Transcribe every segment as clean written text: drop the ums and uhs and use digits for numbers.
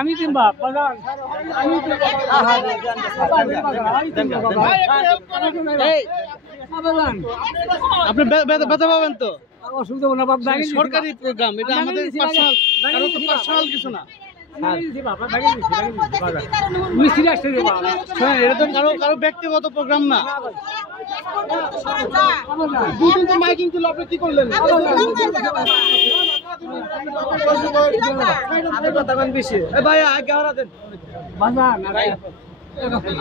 আমি তিন বাপ আপনি ব্যথা পাবেন তো? অসুবিধা না বাপ, সরকারি প্রোগ্রাম, এটা আমাদের পার্সোনাল কিছু না। এটা তো কারো ব্যক্তিগত প্রোগ্রাম না। মাইকিং ছিল, আপনি কি করলেন? ভাই আগে হারা দেন।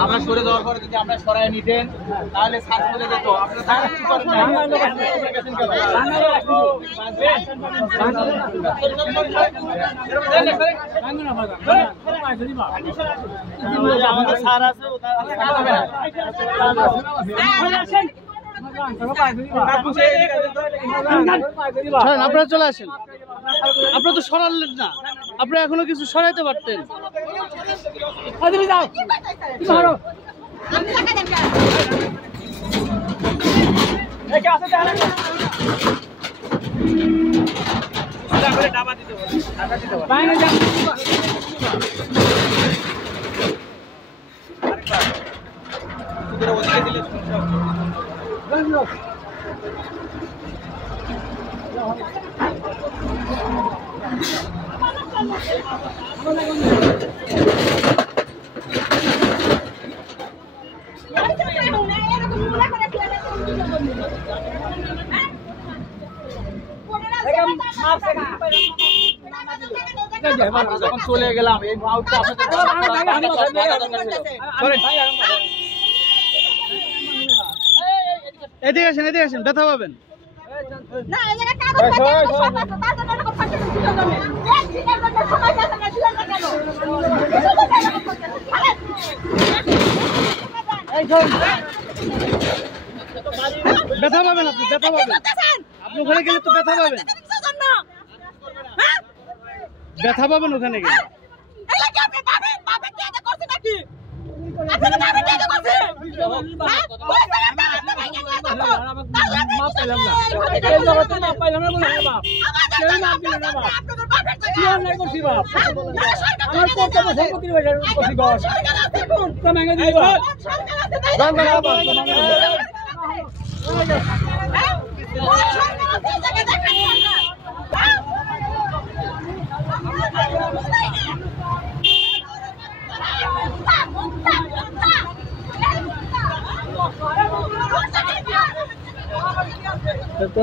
আমরা সরে যাওয়ার পরে যদি আমরা সরাই নিতেন তাহলে শ্বাস চলে যেত। আমাদের স্যার আছে, আপনারা চলে আসেন। আপনারা তো সরালেন না, আপনারা এখনো কিছু সরাইতে পারতেন। যখন চলে গেলাম এই আউটটা এদিকে আসেন, এদিকে আসেন, ব্যথা পাবেন। ব্যথা পাবেন, আপনি ব্যথা পাবেন, আপনি ওখানে গেলে তো ব্যথা পাবেন, ব্যথা পাবেন ওখানে গেলে। তো